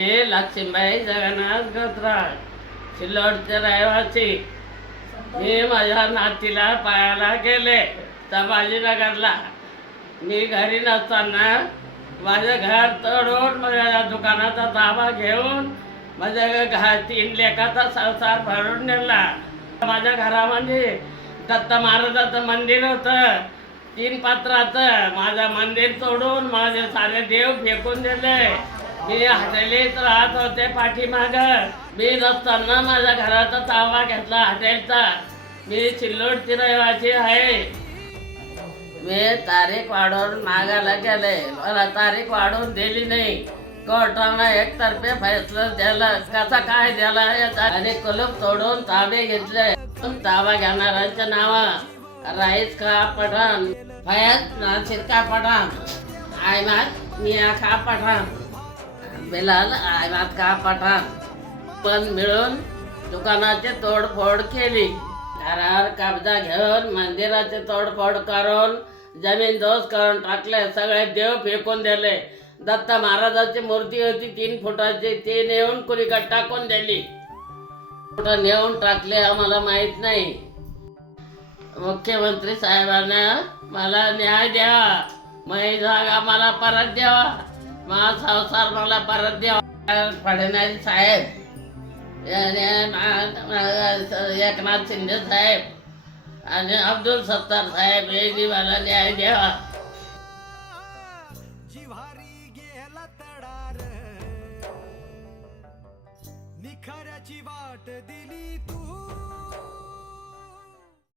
हे लक्ष्मीबाई जगन्नाथ गजराज सिल्लोडचे रहिवासी. मी माझ्या नातीला पायाला गेले संभाजीनगरला. मी घरी नसताना माझं घर तोडून माझ्या दुकानाचा ताबा घेऊन माझ्या घर तीन लेखाचा संसार भरून नेला. माझ्या घरामध्ये दत्त महाराजाचं मंदिर होतं. तीन पात्राचं माझं मंदिर तोडून माझे सारे देव फेकून दिले. मी हॉटेलीत राहत होते पाठीमाग. मी नसताना माझ्या घराचा ताबा घेतला हॉटेलचा. मी चिल्लोडची रहिवासी आहे. मी तारीख वाढवून मागायला गेले. मला तारीख वाढवून दिली नाही. कोर्टानं एकतर्फे फैसला दिला कसा काय दिला याचा आणि कुलूप तोडून ताबे घेतले. ताबा घेणाऱ्यांच्या नावा. राईस का पठाण. फयाज नासिर का पठाण. आयमाद मिया का पठाण. बिलाल आयमाद का पठाण? पण मिळून दुकानाची तोडफोड केली. घरावर कब्जा घेऊन मंदिराची तोडफोड करून जमीन दोष करून टाकले. सगळे देव फेकून दिले. दत्त महाराजाची मूर्ती होती तीन फुटाची. ती नेऊन कुणीकडे टाकून दिली. कुठं नेऊन टाकले आम्हाला माहीत नाही. मुख्यमंत्री साहेबांना मला न्याय द्यावा माझी जागा मला परत द्यावा. माझा संसार मला परत द्या फडणवीस साहेब. याने एकनाथ शिंदे साहेब. आणि अब्दुल सत्तार साहेब हे मला न्याय द्यावा. निखऱ्याची वाट दिली